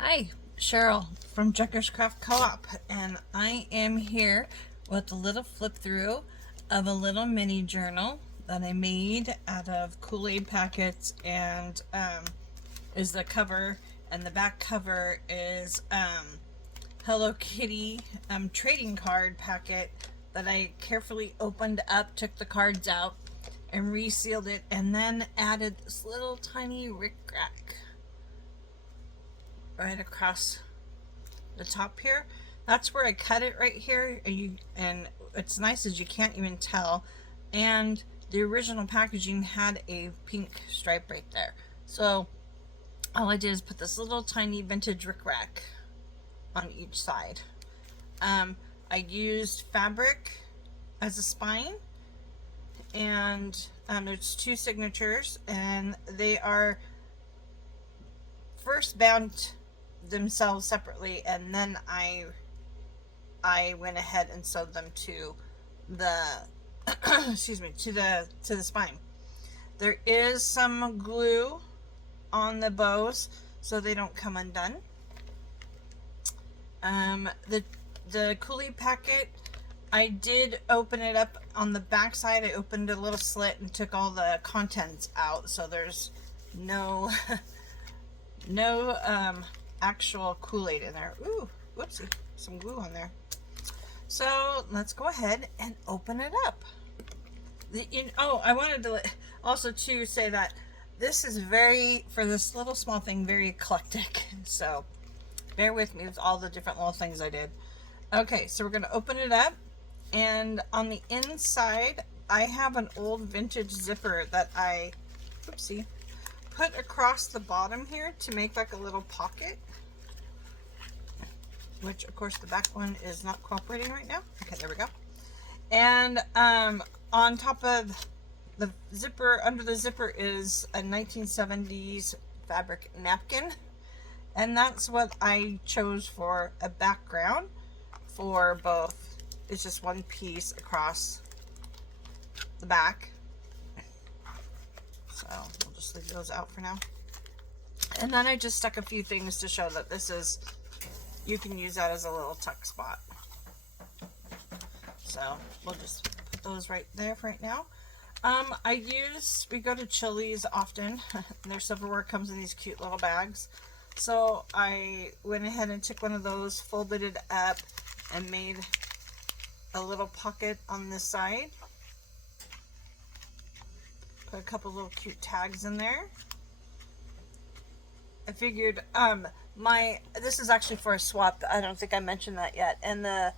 Hi, Cheryl from Junkers Craft Co-op, and I am here with a little flip through of a little mini journal that I made out of Kool-Aid packets, and is the cover, and the back cover is Hello Kitty trading card packet that I carefully opened up, took the cards out, and resealed it, and then added this little tiny rickrack right across the top here. That's where I cut it right here, and it's nice as you can't even tell. And the original packaging had a pink stripe right there. So all I did is put this little tiny vintage rickrack on each side. I used fabric as a spine, and there's two signatures, and they are first bound themselves separately, and then I went ahead and sewed them to the excuse me, to the spine. There is some glue on the bows so they don't come undone. The Kool-Aid packet, I did open it up on the back side. I opened a little slit and took all the contents out, so there's no no actual Kool-Aid in there. Ooh, whoopsie, some glue on there. So let's go ahead and open it up. I wanted to also to say that this is very, for this little small thing, very eclectic. So bear with me with all the different little things I did. Okay, so we're going to open it up, and on the inside I have an old vintage zipper that I, oopsie, put across the bottom here to make like a little pocket, which of course the back one is not cooperating right now. Okay, there we go. And on top of the zipper, under the zipper, is a 1970s fabric napkin, and that's what I chose for a background for both. It's just one piece across the back, so we'll just leave those out for now. And then I just stuck a few things to show that this is, you can use that as a little tuck spot. So we'll just put those right there for right now. We go to Chili's often. Their silverware comes in these cute little bags. So I went ahead and took one of those, folded it up, and made a little pocket on this side. Put a couple little cute tags in there. I figured, this is actually for a swap. I don't think I mentioned that yet. And the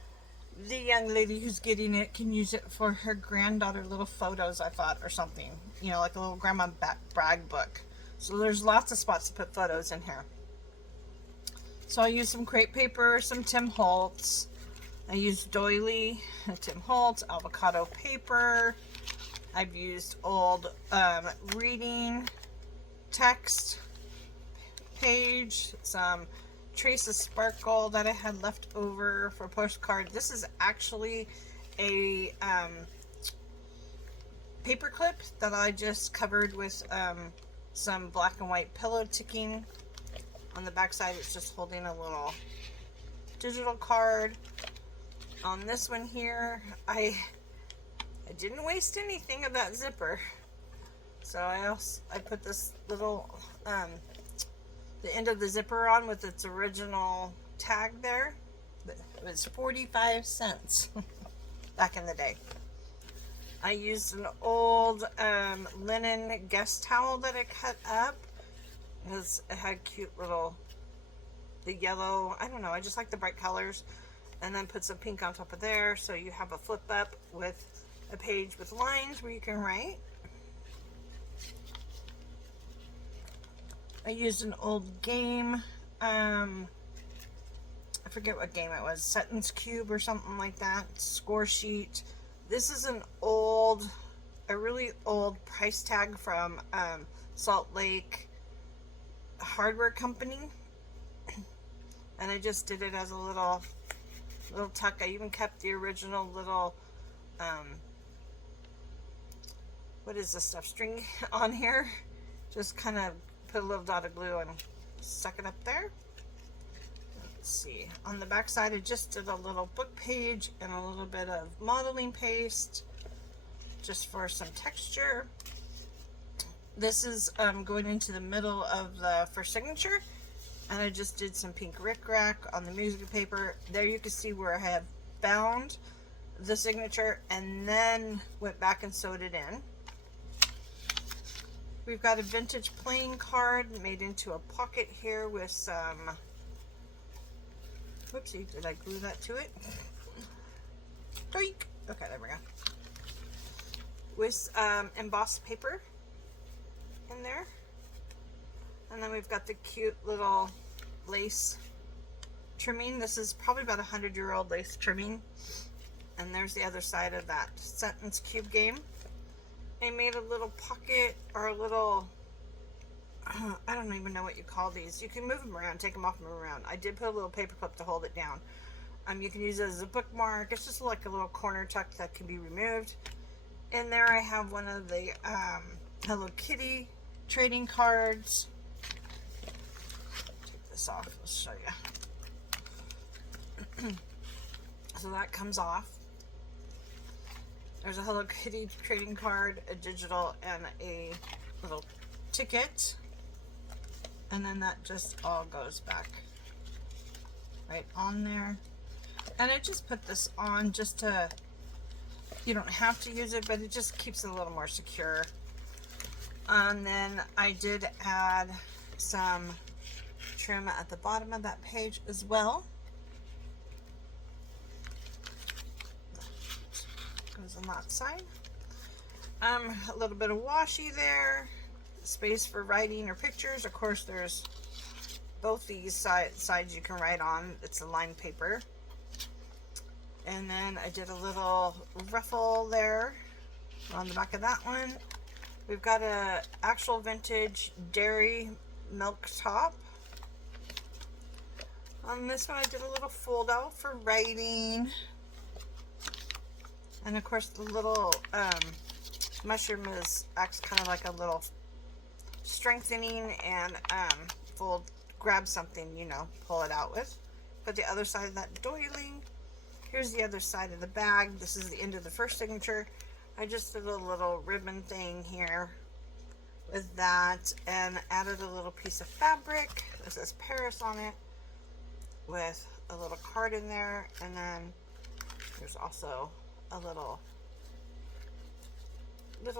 young lady who's getting it can use it for her granddaughter little photos, I thought, or something. You know, like a little grandma brag book. So there's lots of spots to put photos in here. So I used some crepe paper, some Tim Holtz. I used doily, Tim Holtz, avocado paper. I've used old reading text page, some Traces Sparkle that I had left over for postcard. This is actually a paper clip that I just covered with some black and white pillow ticking. On the back side, it's just holding a little digital card. On this one here, I didn't waste anything of that zipper, so I put this little the end of the zipper on with its original tag there. It was 45 cents back in the day. I used an old linen guest towel that I cut up. It had cute little, the yellow, I don't know, I just like the bright colors. And then put some pink on top of there, so you have a flip up with a page with lines where you can write. I used an old game, I forget what game it was, Sutton's Cube or something like that, score sheet. This is a really old price tag from Salt Lake Hardware Company, and I just did it as a little tuck. I even kept the original little what is this stuff, string on here. Just kind of put a little dot of glue and stuck it up there. let's see, on the back side I just did a little book page and a little bit of modeling paste just for some texture. This is going into the middle of the first signature, and I just did some pink rickrack on the music paper. There you can see where I have bound the signature and then went back and sewed it in. We've got a vintage playing card made into a pocket here with some, whoopsie, did I glue that to it? Doink! Okay, there we go. With embossed paper in there. And then we've got the cute little lace trimming. This is probably about 100-year-old lace trimming. And there's the other side of that sentence cube game. I made a little pocket, or a little, I don't even know what you call these. You can move them around, take them off and move around. I did put a little paper clip to hold it down. You can use it as a bookmark. It's just like a little corner tuck that can be removed. In there I have one of the Hello Kitty trading cards. Take this off, let's show you. So that comes off. There's a Hello Kitty trading card, a digital, and a little ticket. And then that just all goes back right on there. And I just put this on just to, you don't have to use it, but it just keeps it a little more secure. And then I did add some trim at the bottom of that page as well. Goes on that side. A little bit of washi there, space for writing or pictures. Of course, there's both these sides you can write on. It's a lined paper. And then I did a little ruffle there on the back of that one. We've got a actual vintage dairy milk top. On this one I did a little fold out for writing. And of course the little mushroom acts kind of like a little strengthening and grab something, you know, pull it out with. But the other side of that doily. Here's the other side of the bag. This is the end of the first signature. I just did a little ribbon thing here with that and added a little piece of fabric that says Paris on it with a little card in there, and then there's also a little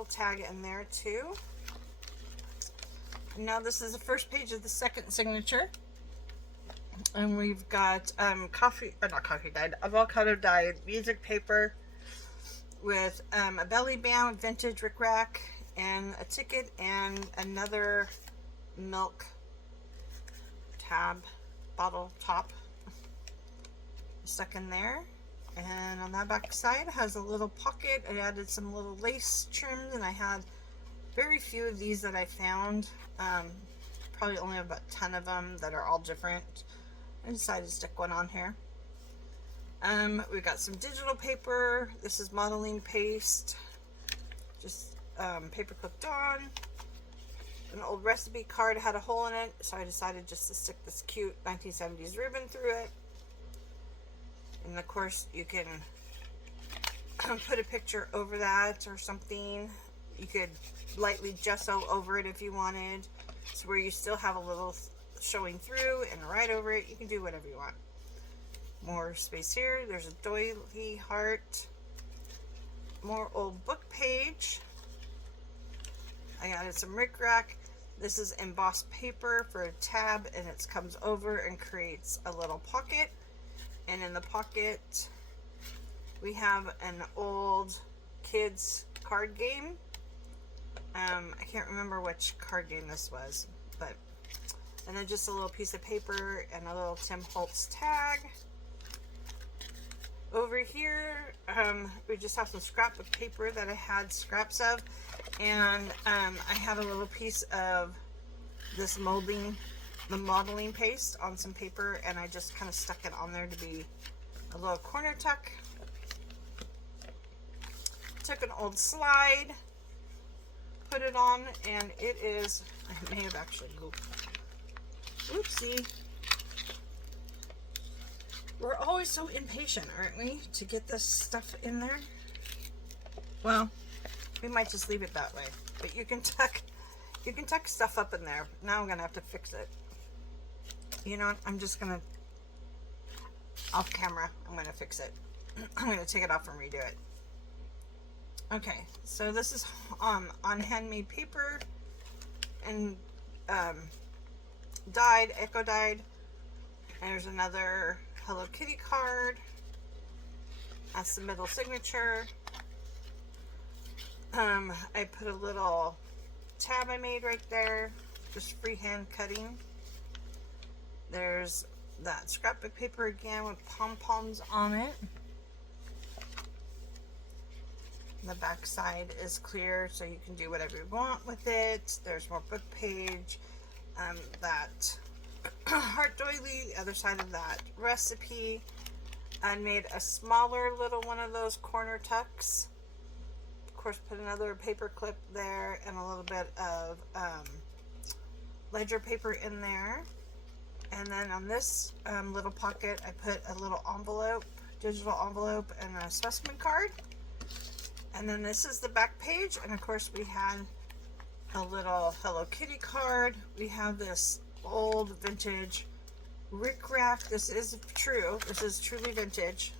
tag in there too. And now this is the first page of the second signature. And we've got avocado dyed music paper with a belly band, vintage rickrack, and a ticket, and another milk tab bottle top stuck in there. And on that back side has a little pocket. I added some little lace trims, and I had very few of these that I found. Probably only about 10 of them that are all different. I decided to stick one on here. We've got some digital paper. This is modeling paste. Just paper clipped on. An old recipe card had a hole in it, so I decided just to stick this cute 1970s ribbon through it. And of course you can put a picture over that or something. You could lightly gesso over it if you wanted, so where you still have a little showing through, and right over it you can do whatever you want. More space here. There's a doily heart. More old book page. I added some rickrack. This is embossed paper for a tab, and it comes over and creates a little pocket. And in the pocket we have an old kids card game. I can't remember which card game this was, but and then just a little piece of paper and a little Tim Holtz tag. Over here, we just have some scrapbook paper that I had scraps of, and I had a little piece of this the modeling paste on some paper, and I just kind of stuck it on there to be a little corner tuck. Took an old slide, put it on, and it is, I may have actually, oopsie, We're always so impatient, aren't we, to get this stuff in there? Well, we might just leave it that way. But you can tuck stuff up in there. Now I'm gonna have to fix it. You know what? I'm just gonna, off camera, I'm gonna fix it. I'm gonna take it off and redo it. Okay, so this is on handmade paper and dyed, eco dyed. There's another Hello Kitty card. That's the middle signature. I put a little tab I made right there, just freehand cutting. There's that scrapbook paper again with pom-poms on it. The back side is clear, so you can do whatever you want with it. There's more book page. That heart doily, the other side of that recipe. I made a smaller little one of those corner tucks. Of course, put another paper clip there and a little bit of ledger paper in there. And then on this little pocket, I put a little envelope, digital envelope, and a specimen card. And then this is the back page, and of course we had a little Hello Kitty card. We have this old vintage rickrack. This is true. This is truly vintage.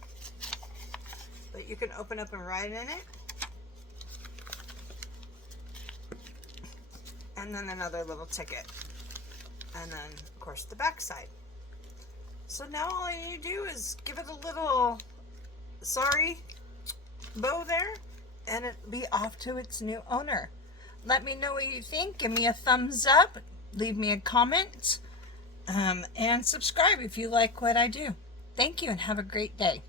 But you can open up and write in it. And then another little ticket. And then, of course, the back side. So now all you do is give it a little sorry bow there, and it'll be off to its new owner. Let me know what you think. Give me a thumbs up. Leave me a comment. And subscribe if you like what I do. Thank you and have a great day.